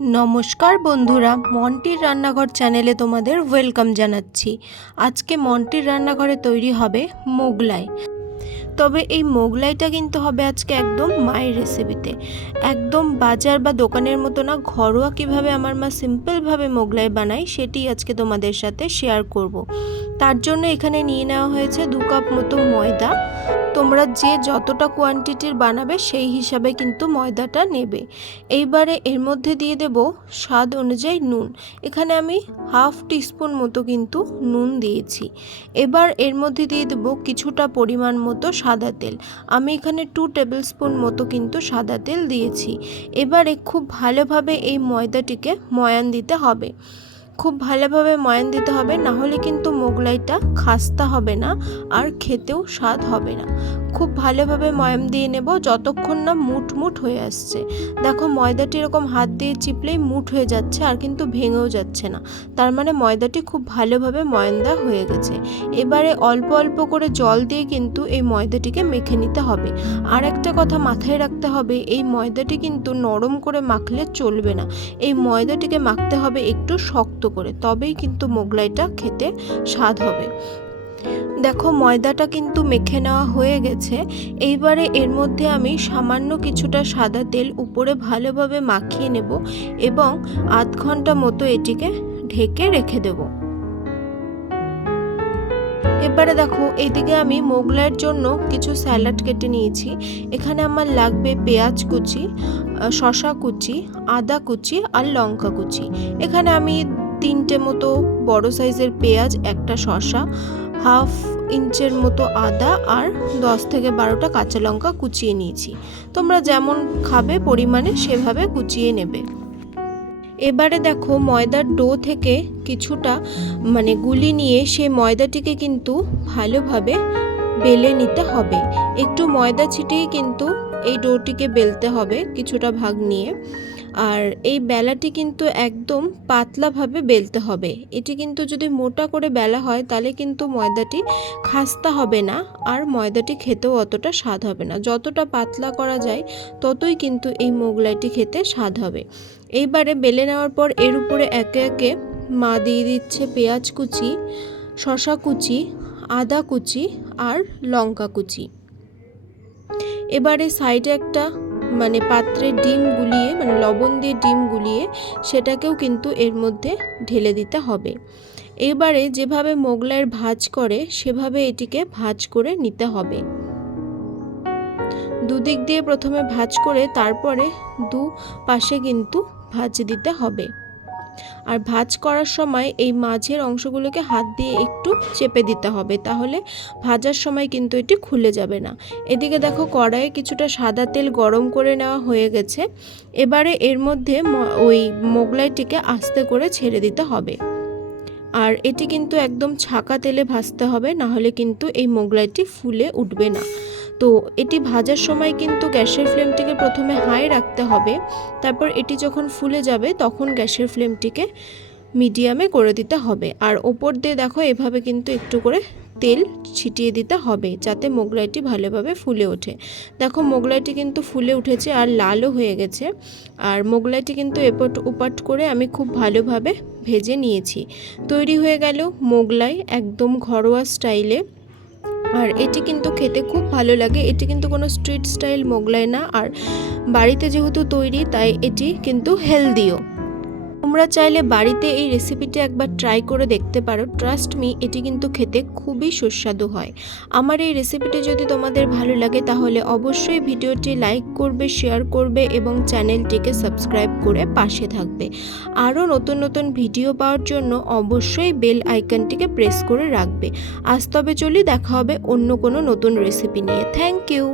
নমস্কার বন্ধুরা, মন্টির রান্নাঘর চ্যানেলে তোমাদের ওয়েলকাম জানাচ্ছি। আজকে মন্টির রান্নাঘরে তৈরি হবে মোগলাই। তবে এই মোগলাইটা কিন্তু হবে আজকে একদম মায়ের রেসিপিতে, একদম বাজার বা দোকানের মতো না। ঘরোয়া কিভাবে আমার মা সিম্পলভাবে মোগলাই বানায় সেটি আজকে তোমাদের সাথে শেয়ার করব। তার জন্য এখানে নিয়ে নেওয়া হয়েছে 2 কাপ মতো ময়দা। তোমরা যে যতটা কোয়ান্টিটির বানাবে সেই হিসাবে কিন্তু ময়দাটা নেবে। এইবারে এর মধ্যে দিয়ে দেব স্বাদ অনুযায়ী নুন। এখানে আমি হাফ টিস্পুন মতো কিন্তু নুন দিয়েছি। এবার এর মধ্যে দিয়ে দেব কিছুটা পরিমাণ মতো সাদা তেল। আমি এখানে 2 টেবিল স্পুন মতো কিন্তু সাদা তেল দিয়েছি। এবারে খুব ভালোভাবে এই ময়দাটিকে ময়ান দিতে হবে। খুব ভালোভাবে ময়ান দিতে হবে, না হলে কিন্তু মোগলাইটা খাস্তা হবে না আর খেতেও স্বাদ হবে না। খুব ভালোভাবে ময়ান দিয়ে নেব যতক্ষণ না মুঠ মুঠ হয়ে আসছে। দেখো ময়দাটি এরকম হাত দিয়ে চিপলেই মুঠ হয়ে যাচ্ছে আর কিন্তু ভেঙেও যাচ্ছে না, তার মানে ময়দাটি খুব ভালোভাবে ময়ান দেওয়া হয়ে গেছে। এবারে অল্প অল্প করে জল দিয়ে কিন্তু এই ময়দাটিকে মেখে নিতে হবে। আর একটা কথা মাথায় রাখতে হবে, এই ময়দাটি কিন্তু নরম করে মাখলে চলবে না। এই ময়দাটিকে মাখতে হবে একটু শক্ত করে, তবেই কিন্তু মোগলাইটা খেতে স্বাদ হবে। দেখো ময়দাটা কিন্তু মেখে নেওয়া হয়ে গেছে। এইবারে এর মধ্যে আমি সামান্য কিছুটা সাদা তেল উপরে ভালোভাবে মাখিয়ে নেব এবং আধ ঘন্টা মতো এটিকে ঢেকে রেখে দেব। এবারে দেখো এদিকে আমি মোগলাইয়ের জন্য কিছু স্যালাড কেটে নিয়েছি। এখানে আমার লাগবে পেঁয়াজ কুচি, শসা কুচি, আদা কুচি আর লঙ্কা কুচি। এখানে আমি 3টে মতো বড় সাইজের পেঁয়াজ, একটা শসা, হাফ ইঞ্চের মতো আদা আর 10 থেকে 12টা কাঁচা লঙ্কা কুচিয়ে নিয়েছি। তোমরা যেমন খাবে পরিমাণে সেভাবে কুচিয়ে নেবে। এবারে দেখো ময়দার ডো থেকে কিছুটা গুলি নিয়ে সেই ময়দাটিকে কিন্তু ভালোভাবে বেলে নিতে হবে। একটু ময়দা ছিটিয়ে কিন্তু এই ডোটিকে বেলতে হবে কিছুটা ভাগ নিয়ে। আর এই বেলাটি কিন্তু একদম পাতলাভাবে বেলতে হবে। এটি কিন্তু যদি মোটা করে বেলা হয় তাহলে কিন্তু ময়দাটি খাস্তা হবে না আর ময়দাটি খেতেও অতটা স্বাদ হবে না। যতটা পাতলা করা যায় ততই কিন্তু এই মোগলাইটি খেতে স্বাদ হবে। এইবারে বেলে নেওয়ার পর এর উপরে একে একে মা দিয়ে দিচ্ছে পেঁয়াজ কুচি, শসা কুচি, আদা কুচি আর লঙ্কা কুচি। এবারে সাইডে একটা পাত্রে ডিম গুলিয়ে লবণ দিয়ে ডিম গুলিয়ে সেটাকেও কিন্তু এর মধ্যে ঢেলে দিতে হবে। এবারে যেভাবে মোগলাইয়ের ভাজ করে সেভাবে এটিকে ভাজ করে নিতে হবে। দুদিক দিয়ে প্রথমে ভাজ করে তারপরে দু পাশে কিন্তু ভাজ দিতে হবে। আর ভাজ করার সময় এই মাঝের অংশগুলোকে হাত দিয়ে একটু চেপে দিতে হবে, তাহলে ভাজার সময় কিন্তু এটি খুলে যাবে না। এদিকে দেখো কড়াইয়ে কিছুটা সাদা তেল গরম করে নেওয়া হয়ে গেছে। এবারে এর মধ্যে ওই মোগলাইটিকে আস্তে করে ছেড়ে দিতে হবে। আর এটি কিন্তু একদম ছাকা তেলে ভাজতে হবে, না হলে কিন্তু এই মোগলাইটি ফুলে উঠবে না। তো এটি ভাজার সময় কিন্তু গ্যাসের ফ্লেমটিকে প্রথমে হাই রাখতে হবে, তারপর এটি যখন ফুলে যাবে তখন গ্যাসের ফ্লেমটিকে মিডিয়ামে করে দিতে হবে। আর ওপর দিয়ে দেখো এভাবে কিন্তু একটু করে তেল ছিটিয়ে দিতে হবে যাতে মোগলাইটি ভালোভাবে ফুলে ওঠে। দেখো মোগলাইটি কিন্তু ফুলে উঠেছে আর লালও হয়ে গেছে। আর মোগলাইটি কিন্তু এপট ওপাট করে আমি খুব ভালোভাবে ভেজে নিয়েছি। তৈরি হয়ে গেল মোগলাই একদম ঘরোয়া স্টাইলে। আর এটি কিন্তু খেতে খুব ভালো লাগে। এটি কিন্তু কোনো স্ট্রিট স্টাইল মোগলাই না, আর বাড়িতে যেহেতু তৈরি তাই এটি কিন্তু হেলদিও। তোমরা চাইলে বাড়িতে এই রেসিপিটি একবার ট্রাই করে দেখতে পারো। ট্রাস্ট মি, এটি কিন্তু খেতে খুবই সুস্বাদু হয়। আমার এই রেসিপিটি যদি তোমাদের ভালো লাগে তাহলে অবশ্যই ভিডিওটি লাইক করবে, শেয়ার করবে এবং চ্যানেলটিকে সাবস্ক্রাইব করে পাশে থাকবে। আরও নতুন নতুন ভিডিও পাওয়ার জন্য অবশ্যই বেল আইকনটিকে প্রেস করে রাখবে। আজ তবে চলি, দেখা হবে অন্য কোনো নতুন রেসিপি নিয়ে। Thank you.